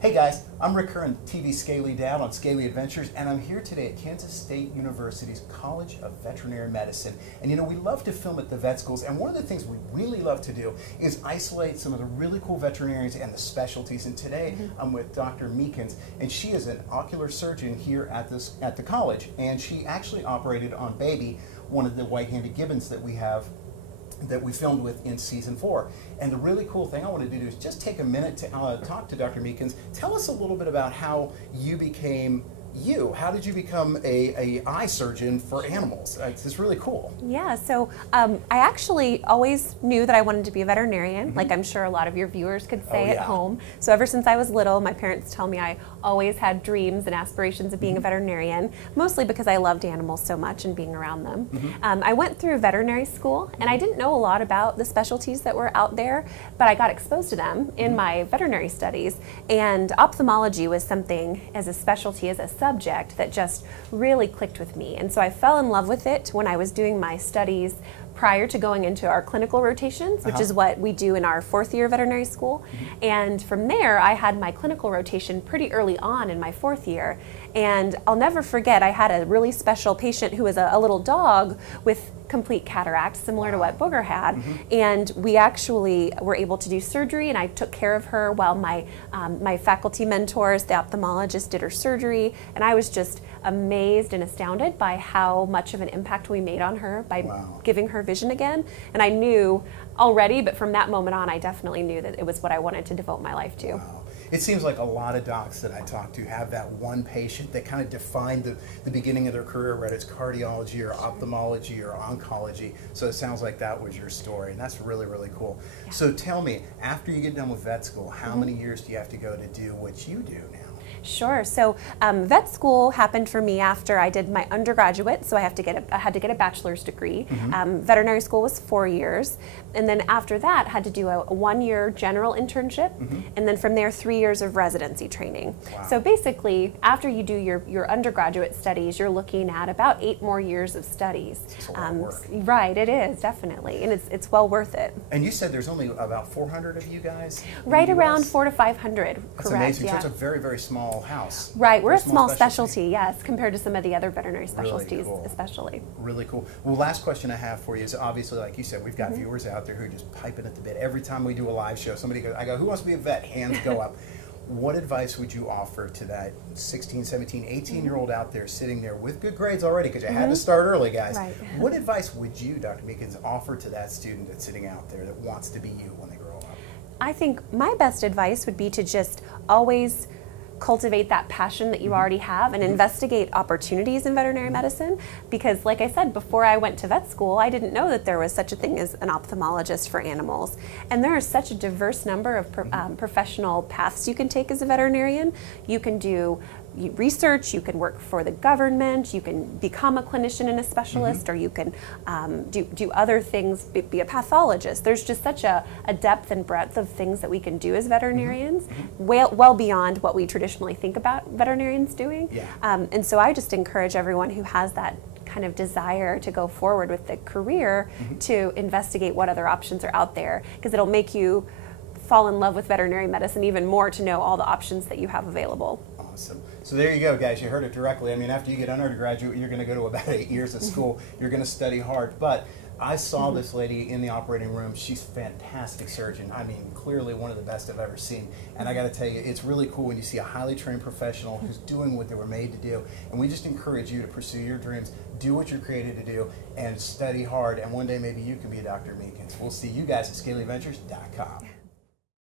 Hey guys, I'm Rick Curren, TV Scaly Dad on Scaly Adventures, and I'm here today at Kansas State University's College of Veterinary Medicine. And you know, we love to film at the vet schools, and one of the things we really love to do is isolate some of the really cool veterinarians and the specialties. And today I'm with Dr. Meekins, and she is an ocular surgeon here at the college, and she actually operated on Baby, one of the white-handed Gibbons that we filmed with in season 4. And the really cool thing I want to do is just take a minute to talk to Dr. Meekins. Tell us a little bit about how you became you. How did you become a eye surgeon for animals? It's really cool. Yeah, so I actually always knew that I wanted to be a veterinarian, like I'm sure a lot of your viewers could say at home. So ever since I was little, my parents tell me I always had dreams and aspirations of being a veterinarian, mostly because I loved animals so much and being around them. I went through veterinary school, and I didn't know a lot about the specialties that were out there, but I got exposed to them in my veterinary studies, and ophthalmology was something as a specialty, as a subject that just really clicked with me. And so I fell in love with it when I was doing my studies prior to going into our clinical rotations, which is what we do in our 4th year veterinary school. And from there, I had my clinical rotation pretty early on in my 4th year. And I'll never forget, I had a really special patient who was a little dog with complete cataract, similar to what Booger had. And we actually were able to do surgery, and I took care of her while my faculty mentors, the ophthalmologist, did her surgery. And I was just amazed and astounded by how much of an impact we made on her by giving her vision again. And I knew already, but from that moment on, I definitely knew that it was what I wanted to devote my life to. It seems like a lot of docs that I talk to have that one patient that kind of defined the beginning of their career, whether it's cardiology or ophthalmology or oncology. So it sounds like that was your story, and that's really, really cool. Yeah. So tell me, after you get done with vet school, how many years do you have to go to do what you do now? Sure. So vet school happened for me after I did my undergraduate, so I had to get a bachelor's degree. Veterinary school was 4 years, and then after that had to do a 1-year general internship, and then from there 3 years of residency training. So basically, after you do your undergraduate studies, you're looking at about 8 more years of studies. That's a lot of work. Right, it is, definitely, and it's well worth it. And you said there's only about 400 of you guys? Right around 400 to 500, That's correct. amazing. Yeah. So it's a very, very small house. Right, we're a small specialty, yes, compared to some of the other veterinary specialties, especially. Really cool. Well, last question I have for you is, obviously, like you said, we've got viewers out there who are just piping at the bit. Every time we do a live show, somebody goes, I go, who wants to be a vet? Hands go up. What advice would you offer to that 16, 17, 18-year-old out there sitting there with good grades already, because you had to start early, guys. Right. What advice would you, Dr. Meekins, offer to that student that's sitting out there that wants to be you when they grow up? I think my best advice would be to just always cultivate that passion that you already have and investigate opportunities in veterinary medicine, because like I said, before I went to vet school, I didn't know that there was such a thing as an ophthalmologist for animals. And there is such a diverse number of professional paths you can take as a veterinarian. You can do research, you can work for the government, you can become a clinician and a specialist, or you can do other things, be a pathologist. There's just such a depth and breadth of things that we can do as veterinarians, well beyond what we traditionally think about veterinarians doing. And so I just encourage everyone who has that kind of desire to go forward with the career to investigate what other options are out there, because it'll make you fall in love with veterinary medicine even more to know all the options that you have available. Awesome. So there you go, guys. You heard it directly. I mean, after you get undergraduate, you're going to go to about 8 years of school. You're going to study hard. But I saw this lady in the operating room. She's a fantastic surgeon. I mean, clearly one of the best I've ever seen. And I got to tell you, it's really cool when you see a highly trained professional who's doing what they were made to do. And we just encourage you to pursue your dreams, do what you're created to do, and study hard. And one day maybe you can be a Dr. Meekins. We'll see you guys at ScalyAdventures.com.